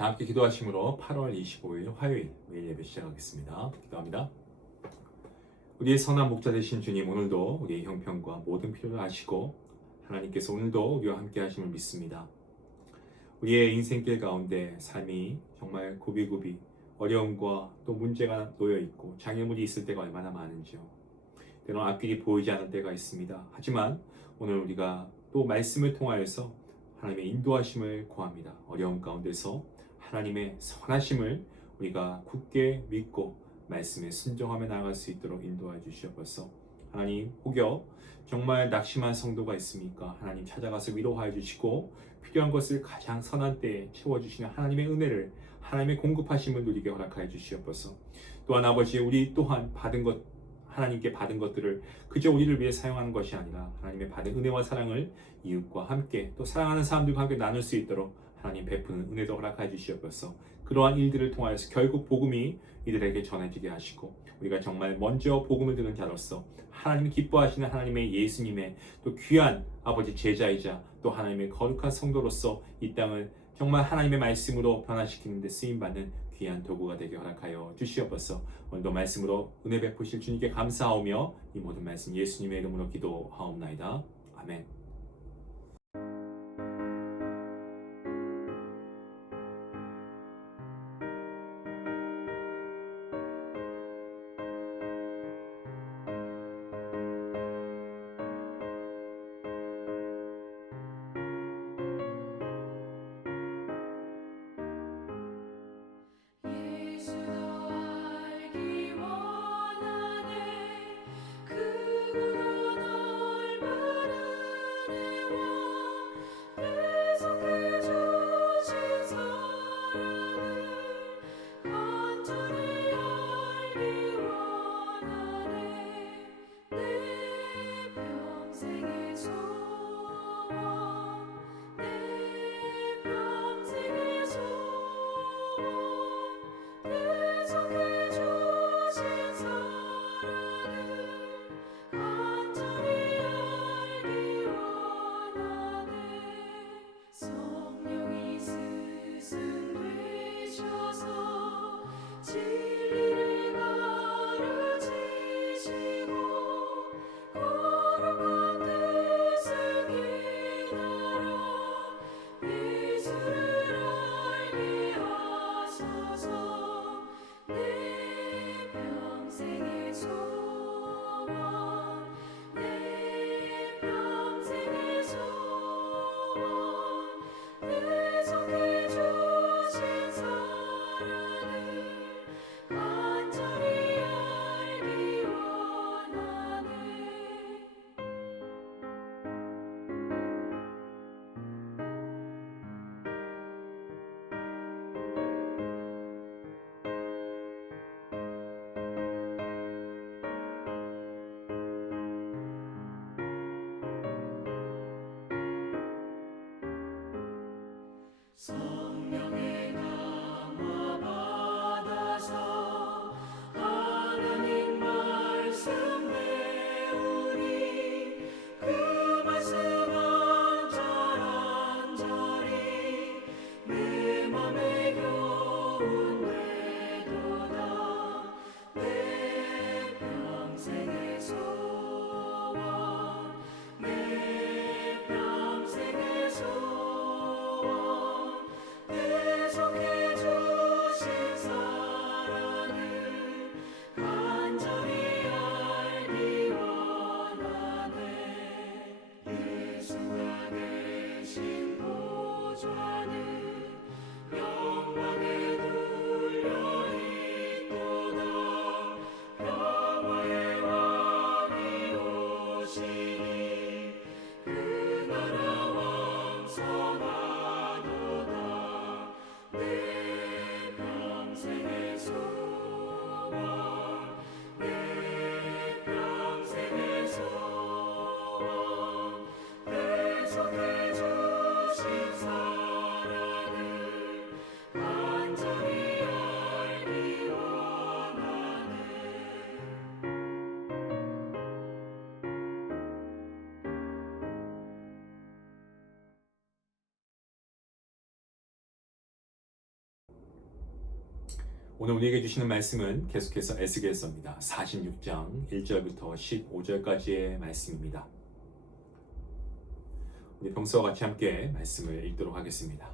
다 함께 기도하심으로 8월 25일 화요일 매일 예배 시작하겠습니다. 기도합니다. 우리의 선한 목자 되신 주님, 오늘도 우리의 형편과 모든 필요를 아시고 하나님께서 오늘도 우리와 함께 하심을 믿습니다. 우리의 인생길 가운데 삶이 정말 고비고비 어려움과 또 문제가 놓여있고 장애물이 있을 때가 얼마나 많은지요. 때로는 앞길이 보이지 않을 때가 있습니다. 하지만 오늘 우리가 또 말씀을 통하여서 하나님의 인도하심을 구합니다. 어려움 가운데서 하나님의 선하심을 우리가 굳게 믿고 말씀에 순종하며 나아갈 수 있도록 인도해 주시옵소서. 하나님, 혹여 정말 낙심한 성도가 있습니까? 하나님 찾아가서 위로하여 주시고 필요한 것을 가장 선한 때에 채워주시는 하나님의 은혜를, 하나님의 공급하심을 누리게 허락하여 주시옵소서. 또한 아버지, 우리 또한 하나님께 받은 것들을 그저 우리를 위해 사용하는 것이 아니라 하나님의 받은 은혜와 사랑을 이웃과 함께 또 사랑하는 사람들과 함께 나눌 수 있도록 하나님 베푸는 은혜도 허락하여 주시옵소서. 그러한 일들을 통하여서 결국 복음이 이들에게 전해지게 하시고 우리가 정말 먼저 복음을 듣는 자로서 하나님이 기뻐하시는 하나님의 예수님의 또 귀한 아버지 제자이자 또 하나님의 거룩한 성도로서 이 땅을 정말 하나님의 말씀으로 변화시키는 데 쓰임받는 귀한 도구가 되게 허락하여 주시옵소서. 오늘도 말씀으로 은혜 베푸실 주님께 감사하오며 이 모든 말씀 예수님의 이름으로 기도하옵나이다. 아멘. 성령의 감화 받아서 하나님 말씀 배우니 그 말씀 한 절 한 절이 내 맘에 교훈 되도다. 내 평생의 소원, 내 평생의 소원, 내 오늘 우리에게 주시는 말씀은 계속해서 에스겔서입니다. 46장 1절부터 15절까지의 말씀입니다. 우리 평소와 같이 함께 말씀을 읽도록 하겠습니다.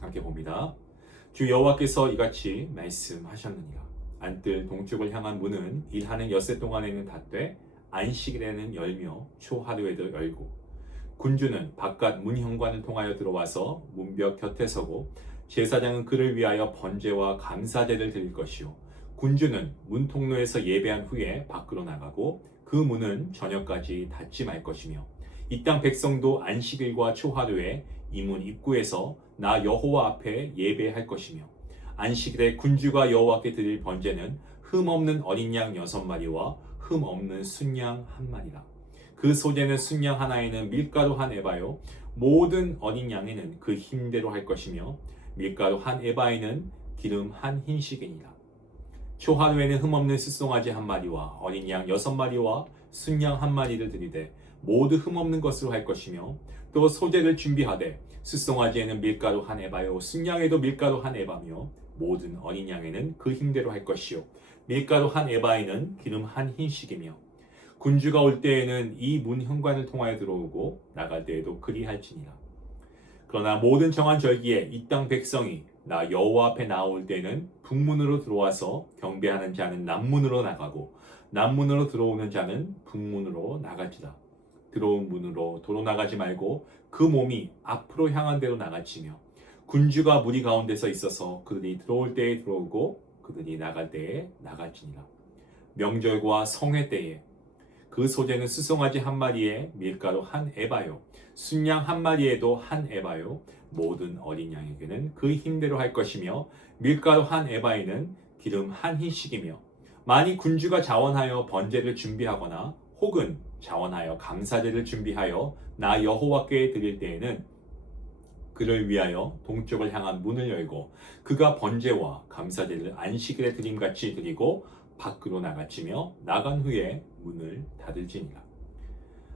함께 봅니다. 주 여호와께서 이같이 말씀하셨느니라. 안뜰 동쪽을 향한 문은 일하는 엿새 동안에는 닫되 안식일에는 열며 초하루에도 열고, 군주는 바깥 문 현관을 통하여 들어와서 문벽 곁에 서고, 제사장은 그를 위하여 번제와 감사제를 드릴 것이요, 군주는 문 통로에서 예배한 후에 밖으로 나가고 그 문은 저녁까지 닫지 말 것이며, 이 땅 백성도 안식일과 초하루에 이 문 입구에서 나 여호와 앞에 예배할 것이며, 안식일에 군주가 여호와께 드릴 번제는 흠 없는 어린 양 6마리와 흠 없는 순양 1마리라. 그 소제는 순양 하나에는 밀가루 한 에바요, 모든 어린 양에는 그 힘대로 할 것이며, 밀가루 한 에바에는 기름 한 흰식이니라. 초하루에는 흠 없는 숫송아지 1마리와 어린 양 6마리와 순양 1마리를 드리되 모두 흠 없는 것으로 할 것이며, 또 소제를 준비하되 숫송아지에는 밀가루 한 에바요, 순양에도 밀가루 한 에바며, 모든 어린 양에는 그 힘대로 할 것이요, 밀가루 한 에바에는 기름 한 흰식이며, 군주가 올 때에는 이 문 현관을 통하여 들어오고 나갈 때에도 그리할지니라. 그러나 모든 정한 절기에 이 땅 백성이 나 여호와 앞에 나올 때는 북문으로 들어와서 경배하는 자는 남문으로 나가고, 남문으로 들어오는 자는 북문으로 나갈지라. 들어온 문으로 도로 나가지 말고 그 몸이 앞으로 향한 대로 나갈지며, 군주가 무리 가운데서 있어서 그들이 들어올 때에 들어오고 그들이 나갈 때에 나갈지니라. 명절과 성회 때에 그 소제는 숫송아지 1마리에 밀가루 한 에바요, 순양 1마리에도 한 에바요, 모든 어린 양에게는 그 힘대로 할 것이며, 밀가루 한 에바에는 기름 한 흰식이며, 만일 군주가 자원하여 번제를 준비하거나 혹은 자원하여 감사제를 준비하여 나 여호와께 드릴 때에는 그를 위하여 동쪽을 향한 문을 열고 그가 번제와 감사제를 안식일에 드림같이 드리고 밖으로 나갈지며, 나간 후에 문을 닫을지니라.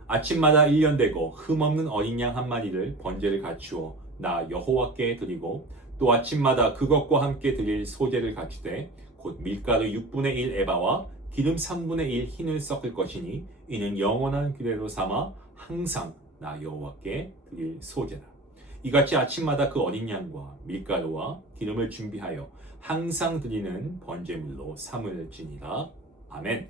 아침마다 1년 되고 흠 없는 어린 양 1마리를 번제를 갖추어 나 여호와께 드리고, 또 아침마다 그것과 함께 드릴 소제를 갖추되 곧 밀가루 6분의 1 에바와 기름 3분의 1 흰을 섞을 것이니 이는 영원한 규례로 삼아 항상 나 여호와께 드릴 소제라. 이같이 아침마다 그 어린 양과 밀가루와 기름을 준비하여 항상 드리는 번제물로 삼을지니라. 아멘.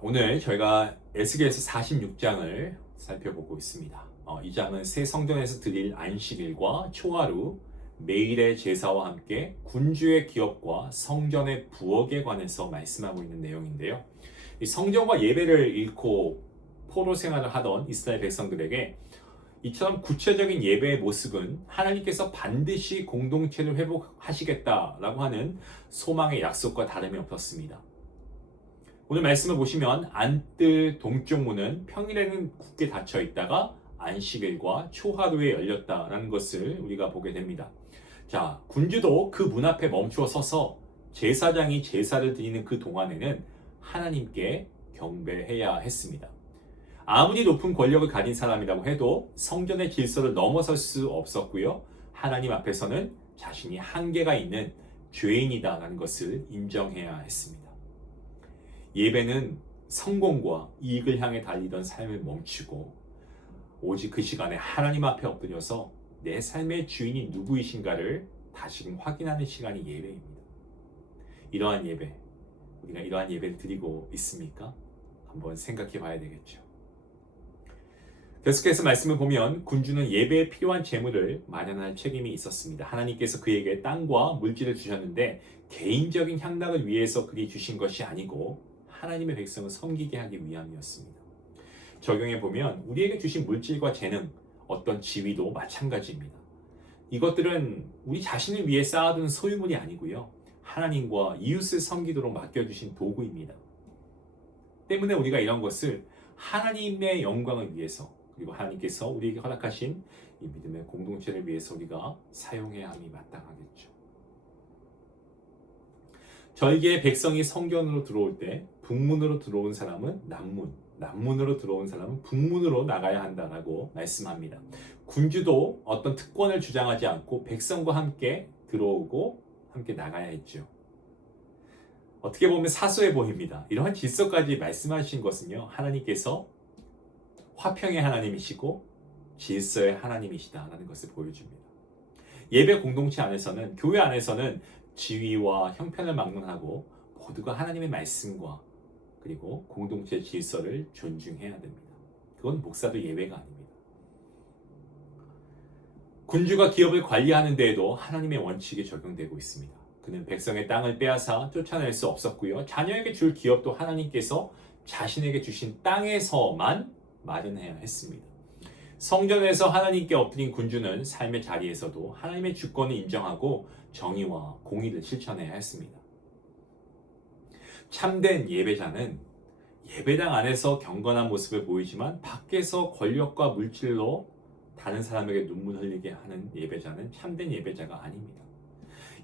오늘 저희가 에스겔서 46장을 살펴보고 있습니다. 이 장은 새 성전에서 드릴 안식일과 초하루, 매일의 제사와 함께 군주의 기업과 성전의 부엌에 관해서 말씀하고 있는 내용인데요. 이 성전과 예배를 잃고 포로 생활을 하던 이스라엘 백성들에게 이처럼 구체적인 예배의 모습은 하나님께서 반드시 공동체를 회복하시겠다라고 하는 소망의 약속과 다름이 없었습니다. 오늘 말씀을 보시면 안뜰 동쪽 문은 평일에는 굳게 닫혀 있다가 안식일과 초하루에 열렸다라는 것을 우리가 보게 됩니다. 자, 군주도 그 문 앞에 멈추어 서서 제사장이 제사를 드리는 그 동안에는 하나님께 경배해야 했습니다. 아무리 높은 권력을 가진 사람이라고 해도 성전의 질서를 넘어설 수 없었고요. 하나님 앞에서는 자신이 한계가 있는 죄인이다라는 것을 인정해야 했습니다. 예배는 성공과 이익을 향해 달리던 삶을 멈추고 오직 그 시간에 하나님 앞에 엎드려서 내 삶의 주인이 누구이신가를 다시금 확인하는 시간이 예배입니다. 이러한 예배, 우리가 이러한 예배를 드리고 있습니까? 한번 생각해 봐야 되겠죠. 계속해서 말씀을 보면 군주는 예배에 필요한 재물을 마련할 책임이 있었습니다. 하나님께서 그에게 땅과 물질을 주셨는데 개인적인 향락을 위해서 그리 주신 것이 아니고 하나님의 백성을 섬기게 하기 위함이었습니다. 적용해 보면 우리에게 주신 물질과 재능, 어떤 지위도 마찬가지입니다. 이것들은 우리 자신을 위해 쌓아둔 소유물이 아니고요. 하나님과 이웃을 섬기도록 맡겨주신 도구입니다. 때문에 우리가 이런 것을 하나님의 영광을 위해서, 그리고 하나님께서 우리에게 허락하신 이 믿음의 공동체를 위해서 우리가 사용해야 함이 마땅하겠죠. 절기에 백성이 성전으로 들어올 때 북문으로 들어온 사람은 남문으로 들어온 사람은 북문으로 나가야 한다라고 말씀합니다. 군주도 어떤 특권을 주장하지 않고 백성과 함께 들어오고 함께 나가야 했죠. 어떻게 보면 사소해 보입니다. 이러한 질서까지 말씀하신 것은요, 하나님께서 화평의 하나님이시고 질서의 하나님이시다라는 것을 보여줍니다. 예배 공동체 안에서는, 교회 안에서는 지위와 형편을 막론하고 모두가 하나님의 말씀과 그리고 공동체 질서를 존중해야 됩니다. 그건 목사도 예외가 아닙니다. 군주가 기업을 관리하는 데에도 하나님의 원칙이 적용되고 있습니다. 그는 백성의 땅을 빼앗아 쫓아낼 수 없었고요. 자녀에게 줄 기업도 하나님께서 자신에게 주신 땅에서만 마련해야 했습니다. 성전에서 하나님께 엎드린 군주는 삶의 자리에서도 하나님의 주권을 인정하고 정의와 공의를 실천해야 했습니다. 참된 예배자는 예배당 안에서 경건한 모습을 보이지만 밖에서 권력과 물질로 다른 사람에게 눈물 흘리게 하는 예배자는 참된 예배자가 아닙니다.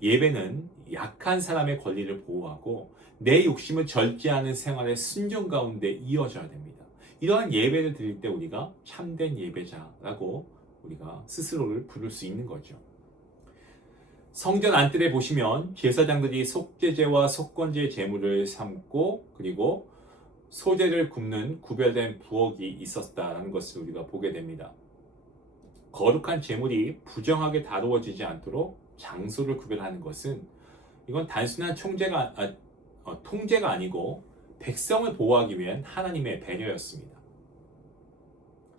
예배는 약한 사람의 권리를 보호하고 내 욕심을 절제하는 생활의 순종 가운데 이어져야 됩니다. 이러한 예배를 드릴 때 우리가 참된 예배자라고 우리가 스스로를 부를 수 있는 거죠. 성전 안뜰에 보시면 제사장들이 속죄제와 속건제 제물을 삼고 그리고 소제를 굽는 구별된 부엌이 있었다는 것을 우리가 보게 됩니다. 거룩한 제물이 부정하게 다루어지지 않도록 장소를 구별하는 것은 이건 단순한 통제가 아니고 백성을 보호하기 위한 하나님의 배려였습니다.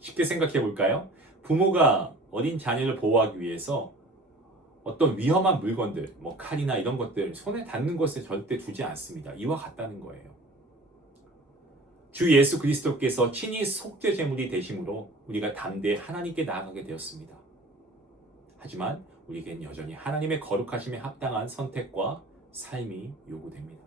쉽게 생각해 볼까요? 부모가 어린 자녀를 보호하기 위해서 어떤 위험한 물건들, 칼이나 이런 것들 손에 닿는 것에 절대 두지 않습니다. 이와 같다는 거예요. 주 예수 그리스도께서 친히 속죄 제물이 되심으로 우리가 담대히 하나님께 나아가게 되었습니다. 하지만 우리에겐 여전히 하나님의 거룩하심에 합당한 선택과 삶이 요구됩니다.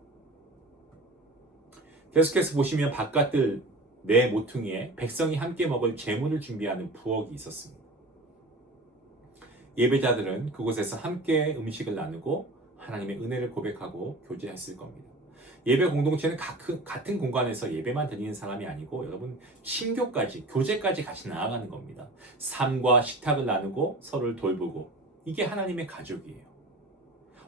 계속해서 보시면 바깥들 내 모퉁이에 백성이 함께 먹을 제물을 준비하는 부엌이 있었습니다. 예배자들은 그곳에서 함께 음식을 나누고 하나님의 은혜를 고백하고 교제했을 겁니다. 예배 공동체는 같은 공간에서 예배만 드리는 사람이 아니고 여러분 신교까지, 교제까지 같이 나아가는 겁니다. 삶과 식탁을 나누고 서로를 돌보고 이게 하나님의 가족이에요.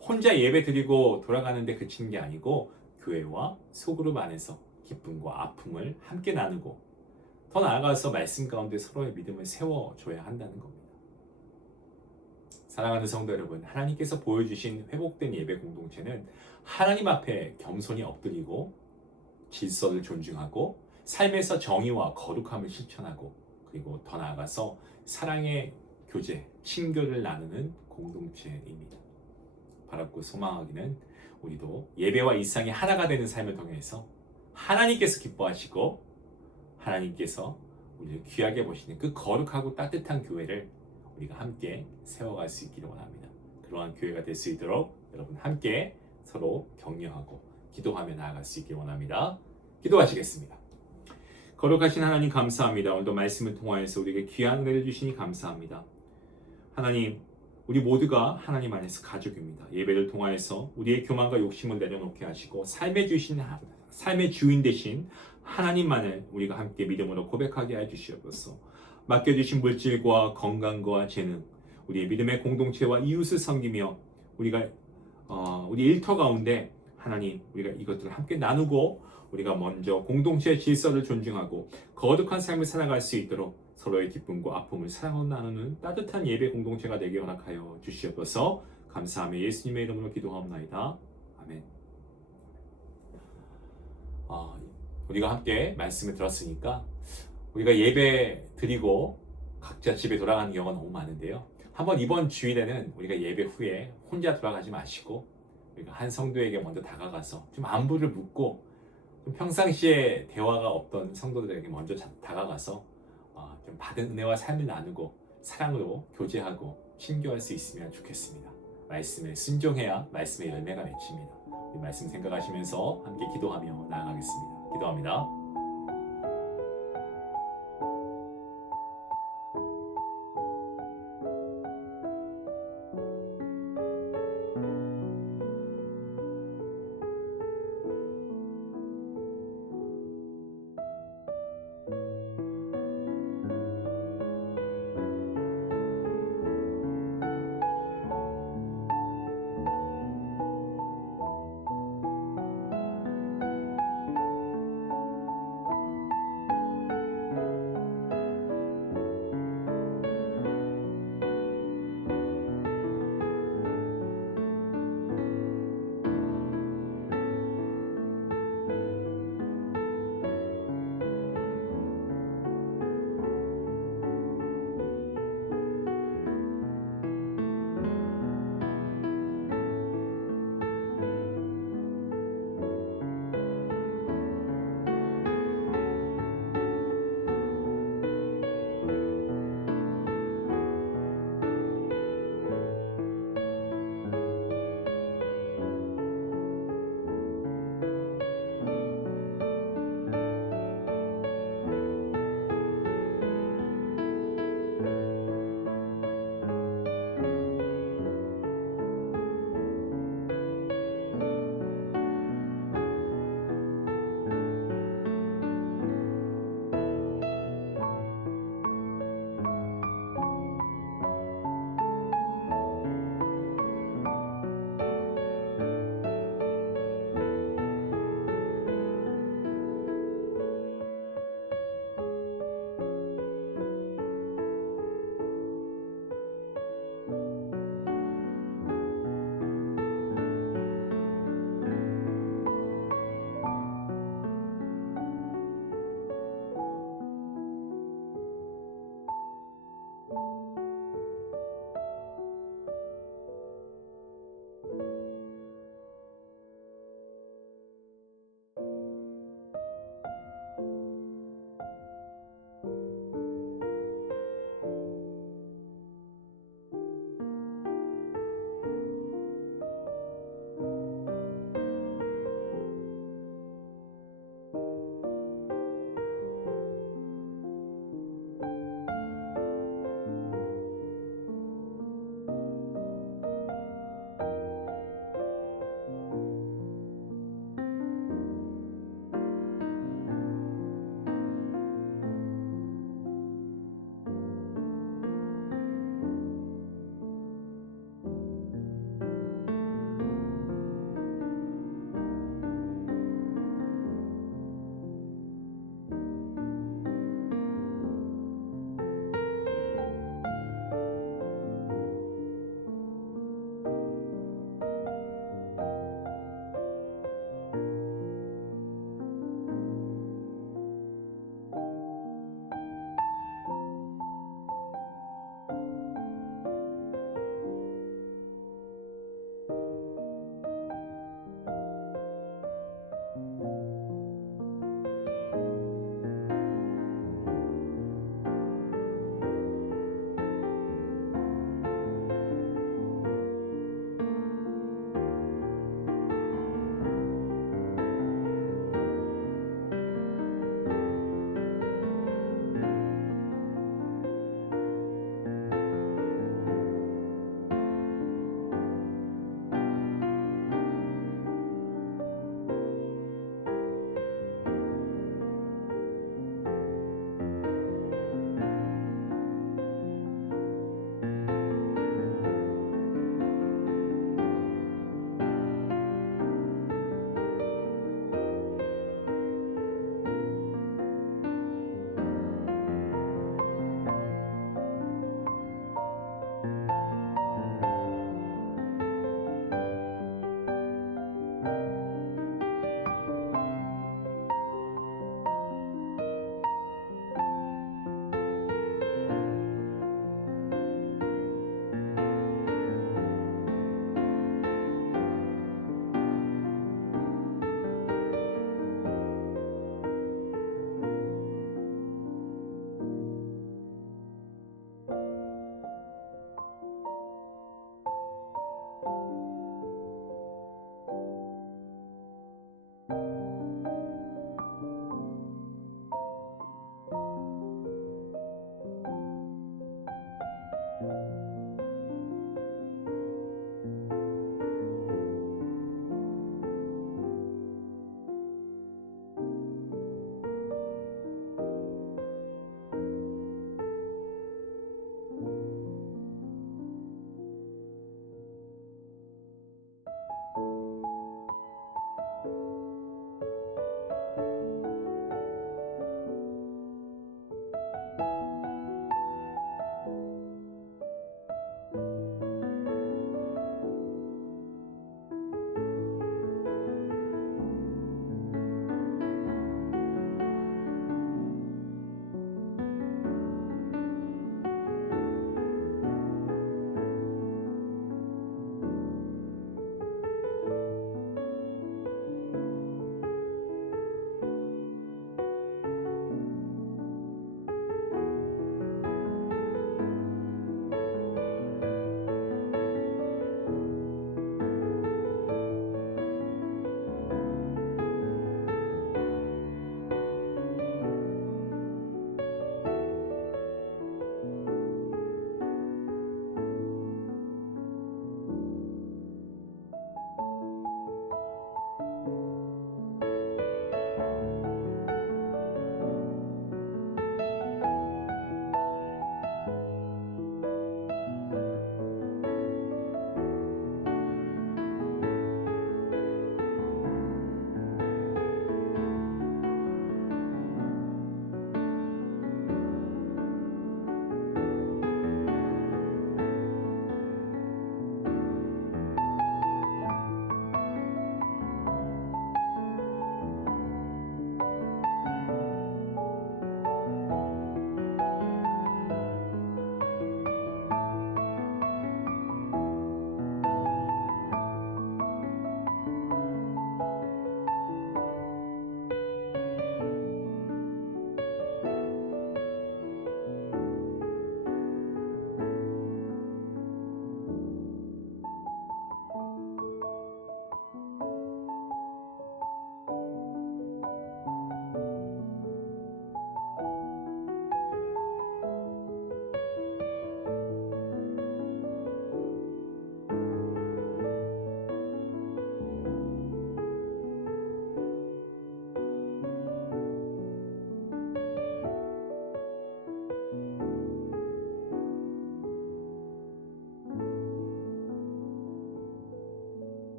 혼자 예배 드리고 돌아가는데 그치는 게 아니고 교회와 소그룹 안에서 기쁨과 아픔을 함께 나누고 더 나아가서 말씀 가운데 서로의 믿음을 세워줘야 한다는 겁니다. 사랑하는 성도 여러분, 하나님께서 보여주신 회복된 예배 공동체는 하나님 앞에 겸손히 엎드리고 질서를 존중하고 삶에서 정의와 거룩함을 실천하고 그리고 더 나아가서 사랑의 교제, 친교를 나누는 공동체입니다. 바랍고 소망하기는 우리도 예배와 일상이 하나가 되는 삶을 통해서 하나님께서 기뻐하시고 하나님께서 우리를 귀하게 보시는 그 거룩하고 따뜻한 교회를 우리가 함께 세워갈 수 있기를 원합니다. 그러한 교회가 될 수 있도록 여러분 함께 서로 격려하고 기도하며 나아갈 수 있기를 원합니다. 기도하시겠습니다. 거룩하신 하나님 감사합니다. 오늘도 말씀을 통하여서 우리에게 귀한 은혜를 주시니 감사합니다. 하나님, 우리 모두가 하나님 안에서 가족입니다. 예배를 통하여서 우리의 교만과 욕심을 내려놓게 하시고 삶의 주인 되신 하나님만을 우리가 함께 믿음으로 고백하게 해 주시옵소서. 맡겨주신 물질과 건강과 재능, 우리의 믿음의 공동체와 이웃을 섬기며 우리 일터 가운데 하나님 우리가 이것들을 함께 나누고 우리가 먼저 공동체의 질서를 존중하고 거룩한 삶을 살아갈 수 있도록 서로의 기쁨과 아픔을 사랑으로 나누는 따뜻한 예배 공동체가 되게 허락하여 주시옵소서. 감사하며 예수님의 이름으로 기도하옵나이다. 아멘. 우리가 함께 말씀을 들었으니까 우리가 예배 드리고 각자 집에 돌아가는 경우가 너무 많은데요. 한번 이번 주일에는 우리가 예배 후에 혼자 돌아가지 마시고 우리가 한 성도에게 먼저 다가가서 좀 안부를 묻고 좀 평상시에 대화가 없던 성도들에게 먼저 다가가서 좀 받은 은혜와 삶을 나누고 사랑으로 교제하고 친교할 수 있으면 좋겠습니다. 말씀에 순종해야 말씀의 열매가 맺힙니다. 이 말씀 생각하시면서 함께 기도하며 나아가겠습니다. 기도합니다.